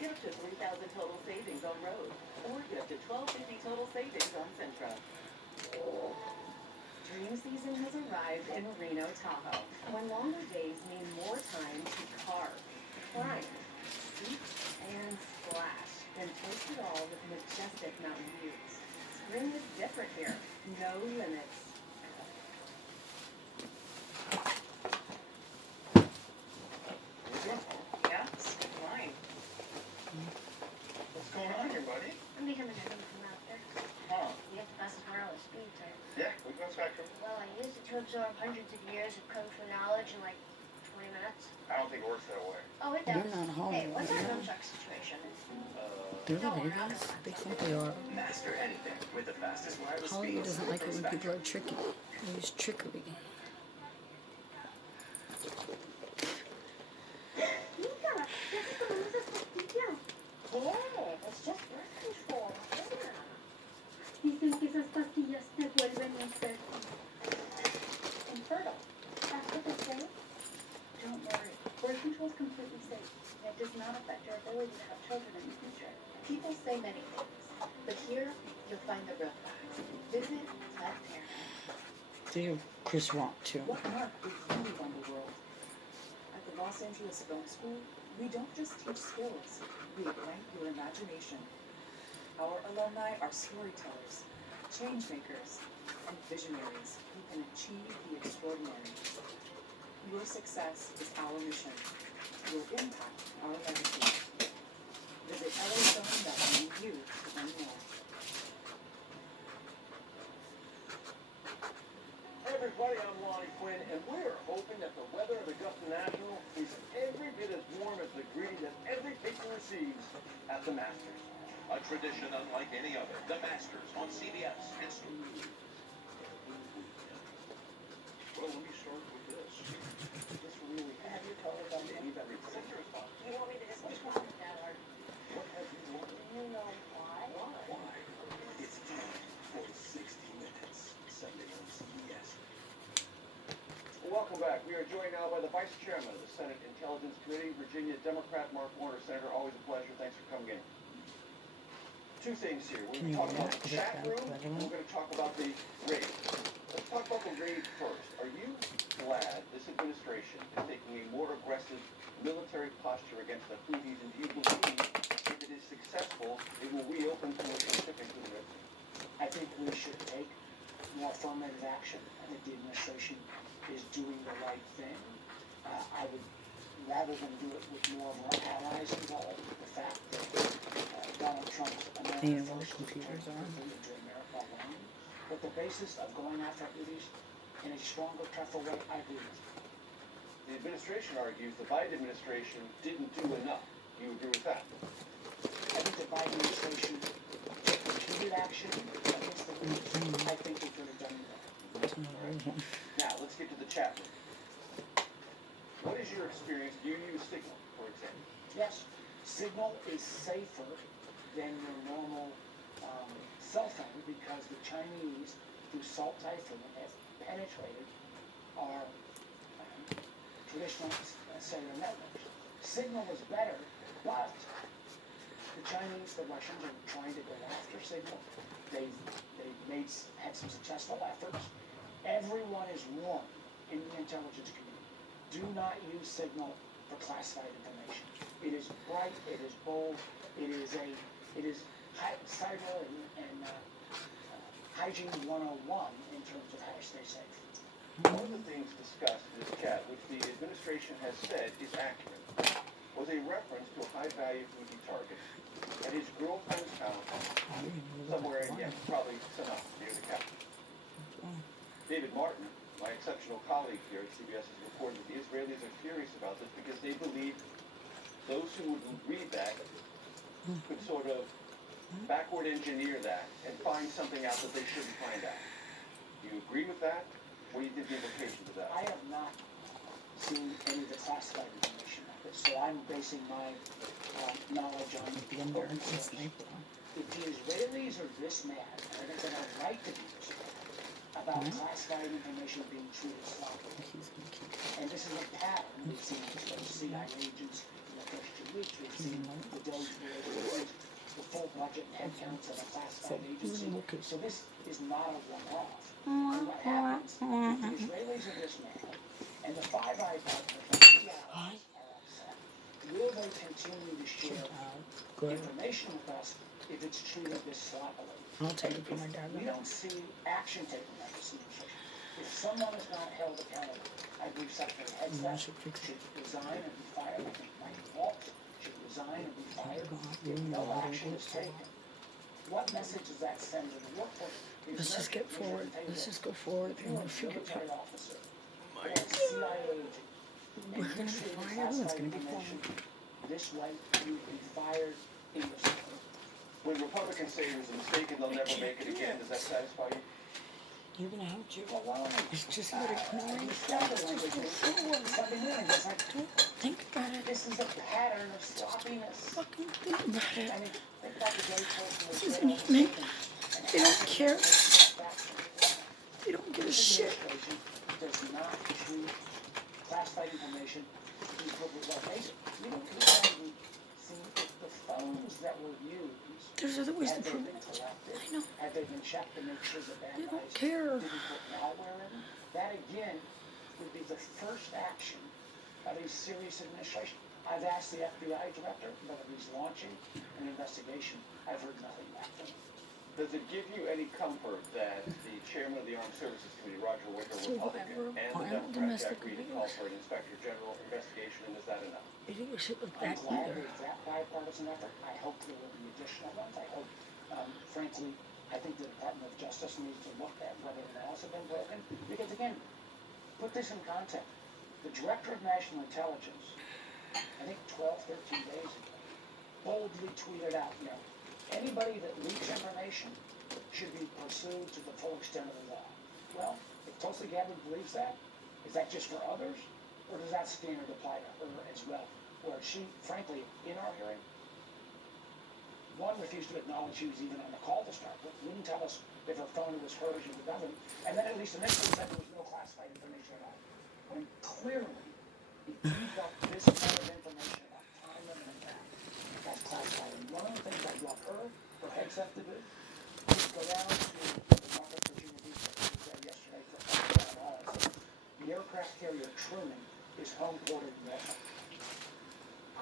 Get up to 3,000 total savings on Road, or get up to 1250 total savings on Centra. Dream season has arrived in Reno, Tahoe, when longer days mean more time to carve, climb, seek, and splash, and toast it all with majestic mountain views. Spring is different here. No limits. Yeah, good morning. What's going on here, buddy? I'm becoming a new conductor. Huh? You have the fastest wireless speed, sir. Yeah, we go Spectrum. Well, I used it to absorb hundreds of years of kung fu knowledge in like 20 minutes. I don't think it works that way. Oh, it does. You're not home. Hey, what's our Yeah. dump truck situation? They're the babies. They think they are. Master anything with the fastest wireless Hollywood speeds doesn't like it from when people Spectrum. are tricky. They use trickery. Yeah, it's just birth control. Yeah. Dicen que esas pastillas te vuelven infertil. Infertile. That's what they say. Don't worry, birth control is completely safe. It does not affect your ability to have children in the future. People say many things, but here you'll find the real facts. Visit Planned Parenthood. They have Chris Rock too. What mark did you leave on the world? At the Los Angeles Film School, we don't just teach skills, we ignite your imagination. Our alumni are storytellers, change makers, and visionaries who can achieve the extraordinary. Your success is our mission, your impact our legacy. Visit LAFilm.edu to learn more. Hey everybody, I'm Lonnie Quinn, and we're hoping that the weather of Augusta National is every bit as warm as the greeting that every pitcher receives at the Masters. A tradition unlike any other. The Masters on CBS. And Well, let me start with this. This really have you told us about any that citrus pop? You want me to just respond to that, or What have you learned? do you know why? Why? It's time for 60 Minutes, Sunday on CBS. Welcome back. We are joined now by the Vice Chairman of the Senate Intelligence Committee, Virginia Democrat Mark Warner. Senator, always a pleasure. Thanks for coming in. Two things here. We're going to talk about the chat room, and we're going to talk about the raid. Let's talk about the raid first. Are you glad this administration is taking a more aggressive military posture against the Houthis, and do you believe if it is successful, it will reopen commercial shipping to the Red Sea? I think we should take more affirmative action. I think the administration is doing the right thing. I would, rather than do it with more of our allies involved, the fact that Donald Trump's You know America where the First computers are? to America alone, but the basis of going after Houthis in a stronger, tougher way, I agree with you. The administration argues the Biden administration didn't do enough. Do you agree with that? I think the Biden administration took repeated action against the Houthis. I think they could have done more. Now, let's get to the chat room. What is your experience? Do you use Signal, for example? Yes, Signal is safer than your normal cell phone because the Chinese, through Salt Typhoon, have penetrated our traditional cellular networks. Signal is better, but the Chinese, the Russians are trying to go after Signal. They've had some successful efforts. Everyone is warned in the intelligence community. Do not use Signal for classified information. It is bright, it is bold, it is cyber and hygiene 101 in terms of how to stay safe. One of the things discussed in this chat, which the administration has said is accurate, was a reference to a high-value Houthi target at his girlfriend's house somewhere in Yemen, probably Sanaa, near the capital. David Martin, my exceptional colleague here at CBS, has reported that the Israelis are furious about this because they believe those who would read that could sort of backward engineer that and find something out that they shouldn't find out. Do you agree with that? What do you think the implications of that? I have not seen any of the classified information of it, so I'm basing my knowledge on The open American source. sniper. If the Israelis are this mad, and they have a right to be this mad, about classified information being treated sloppily, He's gonna keep. and this is a pattern we've seen with CIA agents in the first 2 week we've seen the DOGE be able to release the full budget and headcounts of a classified agency. So this is not a one-off. And what happens if the Israelis are dismantled and the Five Eyes partners are upset? Will they continue to share information with us if it's treated this sloppily? I'll take it from my dad. We don't see action taken by this administration. If someone is not held accountable, I believe Secretary Hegseth should resign and be fired. I think Mike Waltz should resign and be fired. If no action is taken, what message does that send to the workforce? Let's just get forward. Let's just go forward and we'll figure it out. Officer, or a CIA agent, We're gonna be fired. Everyone's gonna be fired. this way, you would be fired instantly. When Republicans say it was a mistake and they'll never make it again, does that satisfy you? You're gonna have to. Well, It's just let it come on. something new, and it's like, Think about it. this is a pattern of sloppiness. Fucking think about it. I mean, think about the day person was Doesn't there eat me. and They don't care. This They don't give a shit. administration does not treat classified information equal with what they do. We haven't even seen if the phones that were used, There's other ways to have they prove been it. collected? I know. Have they been checked to make sure that bad They don't guys care. didn't put malware in them? That again would be the first action of a serious administration. I've asked the FBI director whether he's launching an investigation. I've heard nothing back from him. Does it give you any comfort that the chairman of the Armed Services Committee, Roger Wicker, Survivor, Republican, and the violent Democrat, domestic Jack Reed, call for an inspector general investigation, and is that enough? They didn't get shit like I'm that glad either. there's that bipartisan effort. I hope there will be additional ones. I hope, frankly, I think the Department of Justice needs to look at whether laws have been broken. Because again, put this in context. The Director of National Intelligence, I think 12, 13 days ago, boldly tweeted out, anybody that leaks information should be pursued to the full extent of the law. Well, if Tulsi Gabbard believes that, is that just for others? Or does that standard apply to her as well? Where she, frankly, in our hearing, one, refused to acknowledge she was even on the call to start with, wouldn't tell us if her phone was hers or the government, and then at least initially said there was no classified information at all. When clearly, if you've got this kind of information about time limit and that, that's classified. And one of the things I'd love her or Hegseth to do is go down to Martha's Virginia Beach, like we said yesterday, for town hall. The aircraft carrier Truman is home ported in Norfolk.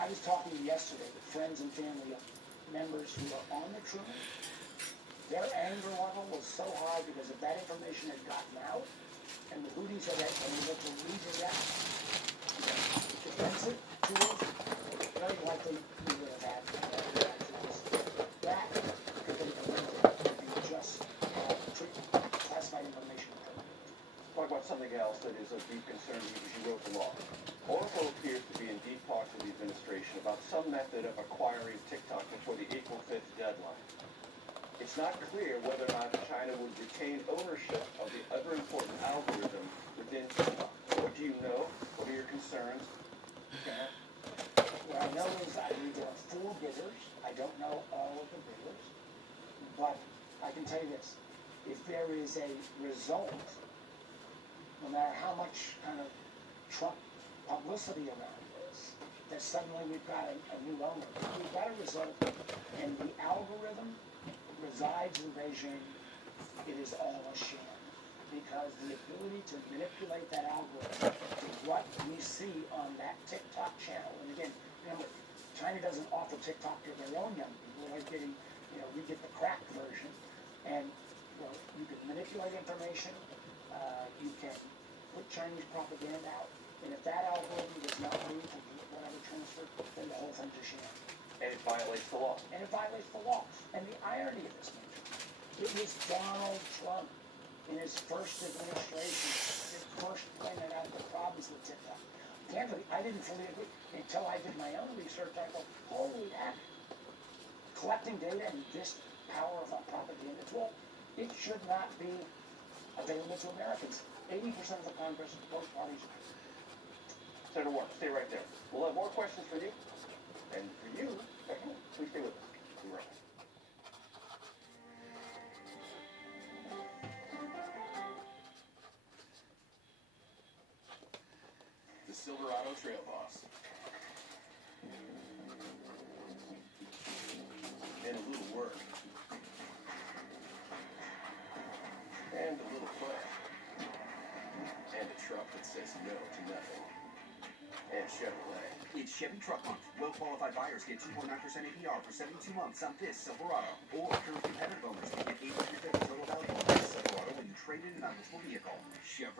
I was talking yesterday with friends and family of members who are on the Truman. Their anger level was so high because if that information had gotten out, and the Houthis had been able to redirect defensive tools, very likely we would have had that could be eliminated if you just treat classified information appropriately. Talk about something else that is of deep concern to you because you wrote the law. Oracle appears to be in deep talks with the administration about some method of acquiring TikTok before the April 5th deadline. It's not clear whether or not China would retain ownership of the other important algorithm within TikTok. What do you know? What are your concerns? What I know is I believe there are 4 bidders. I don't know all of the bidders. But I can tell you this. If there is a result, no matter how much kind of Trump publicity around this, that suddenly we've got a new owner. We've got a result, and the algorithm resides in Beijing. It is all a sham. Because the ability to manipulate that algorithm to what we see on that TikTok channel, and again, remember, China doesn't offer TikTok to their own young people. They're getting, we get the cracked version, and you can manipulate information, you can put Chinese propaganda out, and if that algorithm does not lead to whatever transfer, then the whole thing's a sham. And it violates the law. And it violates the law. And the irony of this, it was Donald Trump in his first administration that first pointed out the problems with TikTok. Candidly, I didn't fully agree until I did my own research. I go, holy heck, collecting data and this power of a propaganda tool, it should not be available to Americans. 80% of the Congress, both parties. Senator Warren, stay right there. We'll have more questions for you. And for you, please stay with us. We'll be right back. The Silverado Trail Boss. and a little fun. And a truck that says no to nothing. And Chevrolet. It's Chevy Truck Month. Well-qualified buyers get 2.9% APR for 72 months on this Silverado. Or through competitive owners, get $850 total value on this Silverado when you trade in an eligible vehicle. Chevrolet.